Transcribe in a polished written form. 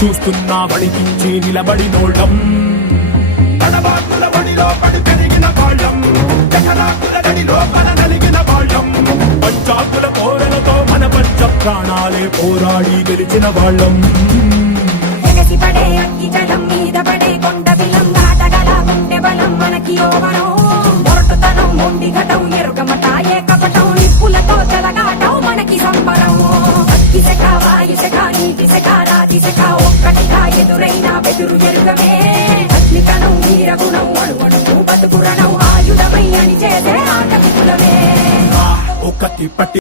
చూస్తున్నా వడికించి నిలబడినోళ్ళం, తడబాటుల బడిలో పడి పెరిగిన వాళ్ళం, చకరాకుల గడిలో మన నలిగిన వాళ్ళం, పంచాకుల కోరలతో మన పంచ ప్రాణాలే పోరాడి గెలిచిన వాళ్ళం. ఎగసిపడే అగ్గి జలం మీద పడే కొండ బిలం దాటగల గుండె బలం మనకి ఓవరం, మొరటుతనం మొండి ఘటం ఎరుగమట ఏ కపటం నిప్పులతో చెలగాటం మనకి సంబరం. అగ్గిసెక వాయుసెక నీటిసెక రాతిసెక ఒక్కటిగా ఎదురైన బెదురు ఎరుగమే, అగ్నికణం వీరగుణం అణువణువు బతుకురణం ఆయుధమై అని చేసే ఆటవికులమే. ఒకటి పట్టి